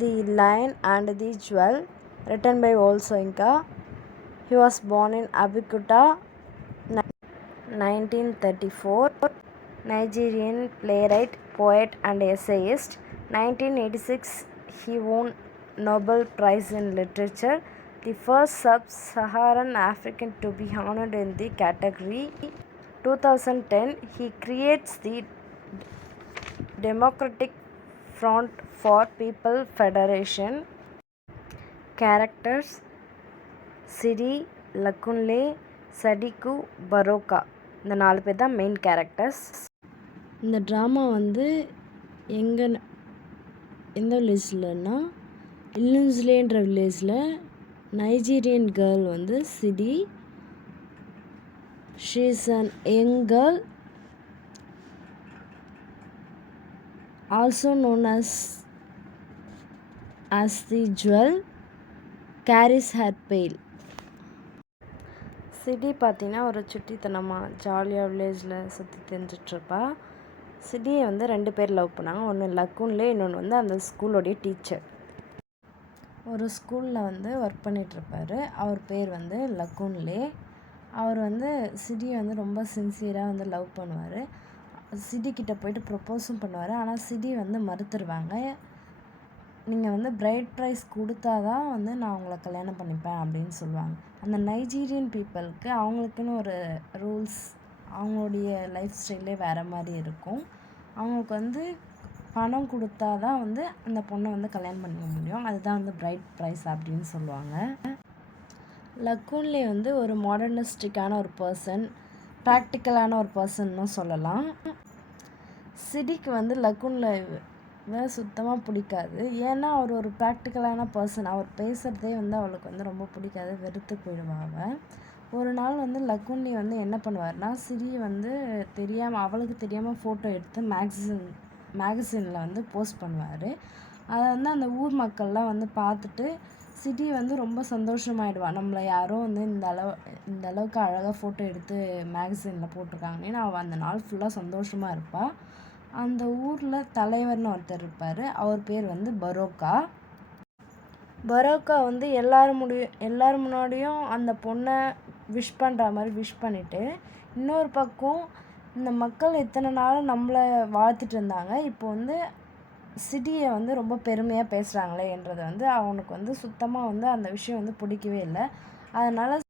The Lion and the Jewel, written by Ol Soyinka. He was born in Abeokuta, 1934. Nigerian playwright, poet, and essayist. 1986, he won Nobel Prize in Literature, the first sub-Saharan African to be honored in the category. 2010, he creates the Democratic Front for People Federation. Characters: Sidi, Lakunle, Sadiku, Baroka. இந்த 4 பேர் தான் main characters. இந்த drama வந்து எந்த வில்லேஜ்லன்னா இல்லுன்ஸ்லேன்ற வில்லேஜில் Nigerian girl வந்து Chidi. She is an young girl, also known as the jewel, carries her pail. Chidi பார்த்தீங்கன்னா ஒரு சுட்டித்தனமாக ஜாலியாக வில்லேஜில் சுற்றி தெரிஞ்சிட்ருப்பா. சிடியை வந்து 2 பேர் லவ் பண்ணாங்க. ஒன்று லக்குன்லே, இன்னொன்று வந்து அந்த ஸ்கூலோடைய டீச்சர். ஒரு ஸ்கூலில் வந்து ஒர்க் பண்ணிகிட்ருப்பார். அவர் பேர் வந்து லக்குன்லே. அவர் வந்து சிடியை வந்து ரொம்ப சின்சியராக வந்து லவ் பண்ணுவார். சிடிக்கிட்ட போயிட்டு ப்ரப்போஸும் பண்ணுவார். ஆனால் சிடி வந்து மறுத்துருவாங்க. நீங்கள் வந்து பிரைட் ப்ரைஸ் கொடுத்தா தான் வந்து நான் உங்களை கல்யாணம் பண்ணிப்பேன் அப்படின்னு சொல்லுவாங்க. அந்த நைஜீரியன் பீப்புளுக்கு அவங்களுக்குன்னு ஒரு ரூல்ஸ், அவங்களுடைய லைஃப் ஸ்டைலே வேறு மாதிரி இருக்கும். அவங்களுக்கு வந்து பணம் கொடுத்தா தான் வந்து அந்த பொண்ணை வந்து கல்யாணம் பண்ணிக்க முடியும். அதுதான் வந்து பிரைட் ப்ரைஸ் அப்படின்னு சொல்லுவாங்க. லக்குன்லே வந்து ஒரு மாடர்னிஸ்டிக்கான ஒரு பர்சன், ப்ராக்டிக்கலான ஒரு பர்சன்னு சொல்லலாம். சிடிக்கு வந்து லக்குன்லே சுத்தமாக பிடிக்காது. ஏன்னா அவர் ஒரு ப்ராக்டிக்கலான பர்சன். அவர் பேசுகிறதே வந்து அவளுக்கு வந்து ரொம்ப பிடிக்காது, வெறுத்து போயிடுவா அவள். ஒரு நாள் வந்து லக்குன்லி வந்து என்ன பண்ணுவார்னா, சிடி வந்து அவளுக்கு தெரியாமல் ஃபோட்டோ எடுத்து மேகசினில் வந்து போஸ்ட் பண்ணுவார். அதை வந்து அந்த ஊர் மக்கள்லாம் வந்து பார்த்துட்டு சிடி வந்து ரொம்ப சந்தோஷமாயிடுவா. நம்மளை யாரோ வந்து இந்த அளவுக்கு அழகாக ஃபோட்டோ எடுத்து மேகசினில் போட்டிருக்காங்கன்னு அவள் அந்த நாள் ஃபுல்லாக சந்தோஷமாக இருப்பாள். அந்த ஊரில் தலைவர்னு ஒருத்தர் இருப்பார். அவர் பேர் வந்து பரோக்கா. பரோக்கா வந்து எல்லார் முன்னாடியும் அந்த பொண்ணை விஷ் பண்ணுற மாதிரி விஷ் பண்ணிவிட்டு, இன்னொரு பக்கம் இந்த மக்கள் இத்தனை நாள் நம்மளை வாழ்த்துட்டு இருந்தாங்க, இப்போ வந்து சிடியை வந்து ரொம்ப பெருமையாக பேசுகிறாங்களேன்றது வந்து அவனுக்கு வந்து சுத்தமாக வந்து அந்த விஷயம் வந்து பிடிக்கவே இல்லை. அதனால்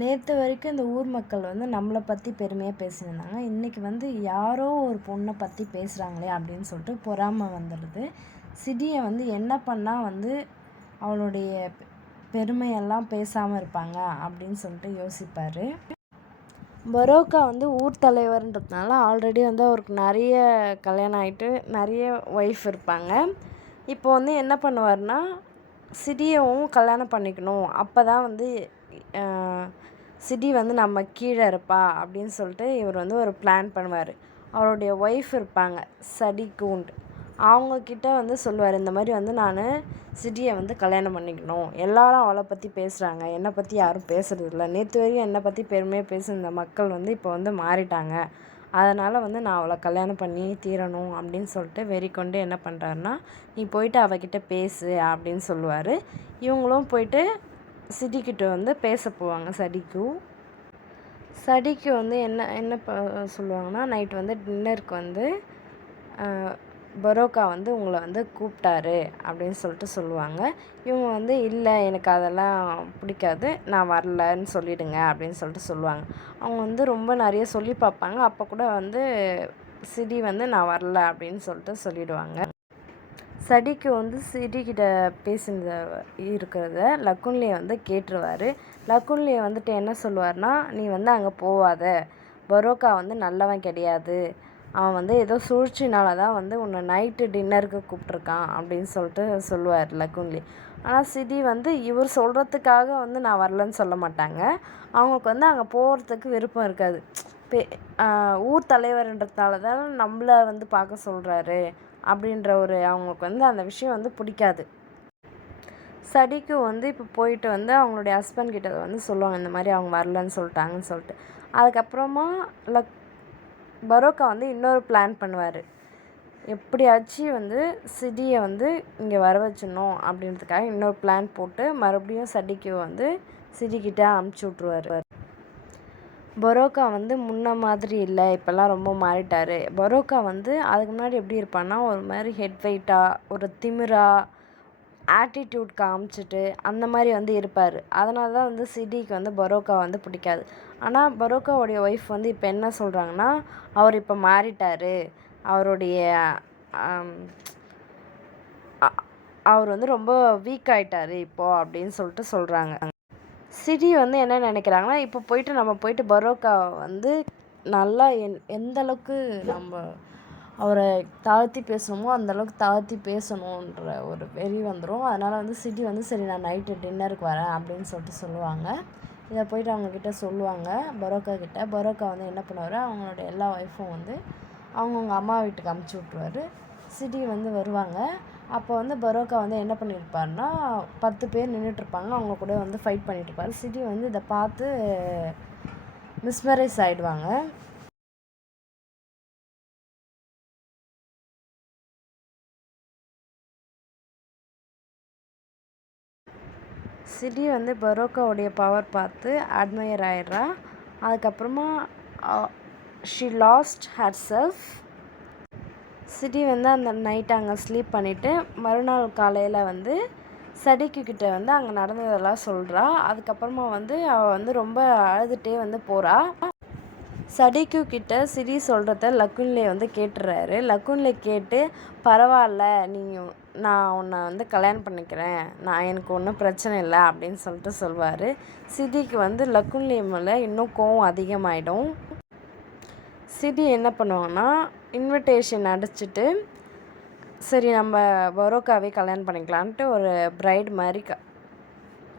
நேற்று வரைக்கும் இந்த ஊர் மக்கள் வந்து நம்மளை பற்றி பெருமையாக பேசியிருந்தாங்க, இன்றைக்கி வந்து யாரோ ஒரு பொண்ணை பற்றி பேசுகிறாங்களே அப்படின்னு சொல்லிட்டு பொறாமை வந்துடுது. சிடியை வந்து என்ன பண்ணால் வந்து அவளுடைய பெருமையெல்லாம் பேசாமல் இருப்பாங்க அப்படின்னு சொல்லிட்டு யோசிப்பார். பரோக்கா வந்து ஊர் தலைவர்ன்றதுனால ஆல்ரெடி வந்து அவருக்கு நிறைய கல்யாணம் ஆகிட்டு நிறைய ஒய்ஃப் இருப்பாங்க. இப்போ வந்து என்ன பண்ணுவார்னா, சிடியவும் கல்யாணம் பண்ணிக்கணும், அப்போ தான் வந்து சிடி வந்து நம்ம கீழே இருப்பா அப்படின்னு சொல்லிட்டு இவர் வந்து ஒரு பிளான் பண்ணுவார். அவருடைய ஒய்ஃப் இருப்பாங்க சடிகூண்ட், அவங்கக்கிட்ட வந்து சொல்லுவார், இந்த மாதிரி வந்து நான் சிடியை வந்து கல்யாணம் பண்ணிக்கணும், எல்லாரும் அவளை பற்றி பேசுகிறாங்க, என்னை பற்றி யாரும் பேசுகிறதில்ல, நேற்று வரையும் என்னை பற்றி பெருமையாக பேசுகிற மக்கள் வந்து இப்போ வந்து மாறிட்டாங்க, அதனால் வந்து நான் அவளை கல்யாணம் பண்ணி தீரணும் அப்படின்னு சொல்லிட்டு வெறி கொண்டு என்ன பண்ணுறாருன்னா, நீ போயிட்டு அவகிட்ட பேசு அப்படின்னு சொல்லுவார். இவங்களும் போயிட்டு சிடிக்கிட்ட வந்து பேச போவாங்க. சடிக்கு வந்து என்ன சொல்லுவாங்கன்னா, நைட் வந்து டின்னருக்கு வந்து பரோக்கா வந்து உங்களை வந்து கூப்பிட்டாரு அப்படின்னு சொல்லிட்டு சொல்லுவாங்க. இவங்க வந்து இல்லை, எனக்கு அதெல்லாம் பிடிக்காது, நான் வரலன்னு சொல்லிவிடுங்க அப்படின்னு சொல்லிட்டு சொல்லுவாங்க. அவங்க வந்து ரொம்ப நிறைய சொல்லி பார்ப்பாங்க. அப்போ கூட வந்து சிடி வந்து நான் வரல அப்படின்னு சொல்லிட்டு சொல்லிவிடுவாங்க. சடிக்கு வந்து சிடிக்கிட்ட இருக்கிறத லக்குன்லே வந்து கேட்டுருவார். லக்குன்லே வந்துட்டு என்ன சொல்லுவார்னா, நீ வந்து அங்கே போகாத, பரோக்கா வந்து நல்லவன் கிடையாது, அவன் வந்து ஏதோ சூழ்ச்சினால தான் வந்து உன்னை நைட்டு டின்னருக்கு கூப்பிட்ருக்கான் அப்படின்னு சொல்லிட்டு சொல்லுவார் லக்குன்லே. ஆனால் சிடி வந்து இவர் சொல்கிறதுக்காக வந்து நான் வரலன்னு சொல்ல மாட்டாங்க. அவங்களுக்கு வந்து அங்கே போகிறதுக்கு விருப்பம் இருக்காது. ஊர் தலைவர்ன்றதுனால தான் நம்மளை வந்து பார்க்க சொல்கிறாரு அப்படின்ற ஒரு அவங்களுக்கு வந்து அந்த விஷயம் வந்து பிடிக்காது. சடிக்கு வந்து இப்போ போயிட்டு வந்து அவங்களுடைய ஹஸ்பண்ட் கிட்ட வந்து சொல்லுவாங்க, இந்த மாதிரி அவங்க வரலன்னு சொல்லிட்டாங்கன்னு சொல்லிட்டு. அதுக்கப்புறமா பரோக்கா வந்து இன்னொரு பிளான் பண்ணுவார். எப்படியாச்சும் வந்து சிடியை வந்து இங்கே வர வச்சிடணும் அப்படின்றதுக்காக இன்னொரு பிளான் போட்டு மறுபடியும் சடிக்கு வந்து சிடிக்கிட்ட அமுச்சு விட்ருவார். பரோக்கா வந்து முன்ன மாதிரி இல்லை, இப்போல்லாம் ரொம்ப மாறிட்டார். பரோக்கா வந்து அதுக்கு முன்னாடி எப்படி இருப்பான்னா ஒரு மாதிரி ஹெட் வெயிட்டாக, ஒரு திமிரா, ஆட்டிடியூட் காமிச்சிட்டு அந்த மாதிரி வந்து இருப்பார். அதனால தான் வந்து சிடிக்கு வந்து பரோக்கா வந்து பிடிக்காது. ஆனால் பரோக்காவுடைய ஒய்ஃப் வந்து இப்போ என்ன சொல்கிறாங்கன்னா, அவர் இப்போ மாறிட்டார், அவருடைய அவர் வந்து ரொம்ப வீக் ஆகிட்டார் இப்போது அப்படின்னு சொல்லிட்டு சொல்கிறாங்க. சிடி வந்து என்ன நினைக்கிறாங்கன்னா, இப்போ நம்ம போயிட்டு பரோக்கா வந்து நல்லா எந்த அளவுக்கு நம்ம அவரை தாழ்த்தி பேசணுமோ அந்தளவுக்கு தாழ்த்தி பேசணுன்ற ஒரு வெறி வந்துடும். அதனால் வந்து சிடி வந்து சரி நான் நைட்டு டின்னருக்கு வரேன் அப்படின்னு சொல்லிட்டு சொல்லுவாங்க. இதை போயிட்டு அவங்கக்கிட்ட சொல்லுவாங்க பரோக்கா கிட்ட. பரோக்கா வந்து என்ன பண்ணுவார், அவங்களோட எல்லா ஒய்ஃபும் வந்து அவங்கவுங்க அம்மா வீட்டுக்கு அமுச்சு விட்ருவார். சிடி வந்து வருவாங்க. அப்போ வந்து பரோக்கா வந்து என்ன பண்ணியிருப்பாருன்னா 10 பேர் நின்றுட்டுருப்பாங்க, அவங்க கூட வந்து ஃபைட் பண்ணிகிட்ருப்பார். சிடி வந்து இதை பார்த்து மிஸ்மரைஸ் ஆகிடுவாங்க. சிடி வந்து பரோக்காவுடைய பவர் பார்த்து அட்மையர் ஆயிடுறா. அதுக்கப்புறமா she lost herself. Chidi வந்து அந்த நைட் அங்கே ஸ்லீப் பண்ணிவிட்டு மறுநாள் காலையில் வந்து சடிக்குக்கிட்ட வந்து அங்கே நடந்ததெல்லாம் சொல்கிறா. அதுக்கப்புறமா வந்து அவள் வந்து ரொம்ப அழுதுகிட்டே வந்து போகிறா. சடிக்கு கிட்ட சிடி சொல்கிறத லக்குன்லே வந்து கேட்டுறாரு. லக்குன்லே கேட்டு பரவாயில்ல நான் உன்னை வந்து கல்யாணம் பண்ணிக்கிறேன், எனக்கு ஒன்றும் பிரச்சனை இல்லை அப்படின்னு சொல்லிட்டு சொல்வார். சிடிக்கு வந்து லக்குன்லே மேலே இன்னும் கோவம் அதிகமாகிடும். சிடி என்ன பண்ணுவாங்கன்னா இன்விடேஷன் அடிச்சுட்டு சரி நம்ம பரோக்காவே கல்யாணம் பண்ணிக்கலான்ட்டு ஒரு பிரைட் மாதிரி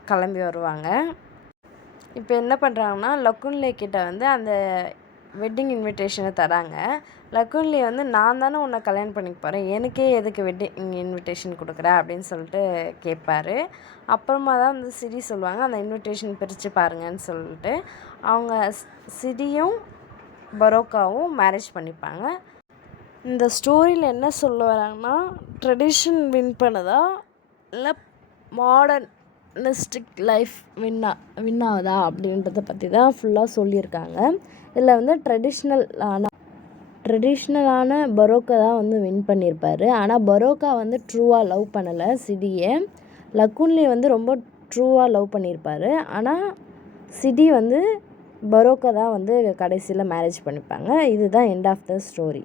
கிளம்பி வருவாங்க. இப்போ என்ன பண்ணுறாங்கன்னா லக்குன்லே கிட்ட வந்து அந்த வெட்டிங் இன்விடேஷனை தராங்க. லக்குன்லே வந்து நான் தானே உன்னை கல்யாணம் பண்ணிக்க போகிறேன், எனக்கே எதுக்கு வெட்டிங் இன்விடேஷன் கொடுக்குற அப்படின்னு சொல்லிட்டு கேட்பாரு. அப்புறமா தான் வந்து சிடி சொல்லுவாங்க அந்த இன்விடேஷன் பிரித்து பாருங்கன்னு சொல்லிட்டு. அவங்க சிடியும் பரோக்காவும் மேரேஜ் பண்ணிப்பாங்க. இந்த ஸ்டோரியில் என்ன சொல்ல வராங்கன்னா ட்ரெடிஷன் வின் பண்ணுதா இல்லை மாடர்னிஸ்டிக் லைஃப் வின் ஆகுதா அப்படின்றத பற்றி தான் ஃபுல்லாக சொல்லியிருக்காங்க. இதில் வந்து ட்ரெடிஷ்னலான பரோக்கா தான் வந்து வின் பண்ணியிருப்பார். ஆனால் பரோக்கா வந்து ட்ரூவாக லவ் பண்ணலை சிடியை. லக்குன்லே வந்து ரொம்ப ட்ரூவாக லவ் பண்ணியிருப்பார். ஆனால் சிடி வந்து பரோக்கா தான் வந்து கடைசியில் மேரேஜ் பண்ணிப்பாங்க. இதுதான் எண்ட் ஆஃப் த ஸ்டோரி.